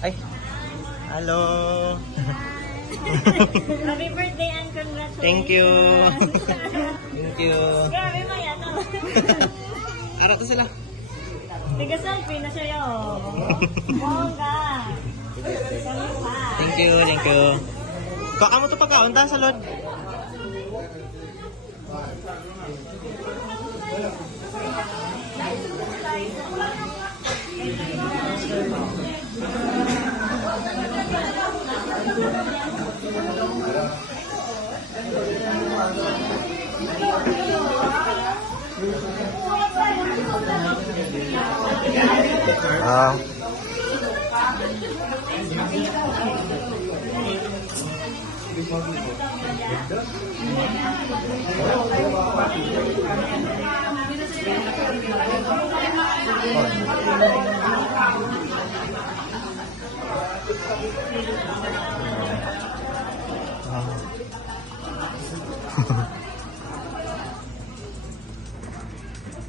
Ay. Hello. Happy birthday and congratulations. Thank you. Thank you. Grabe mo yan. Araw to sila. Tiga-selfie na siya yun. Bongga. Thank you, thank you. Baka mo ito pagkaon ta sa lod.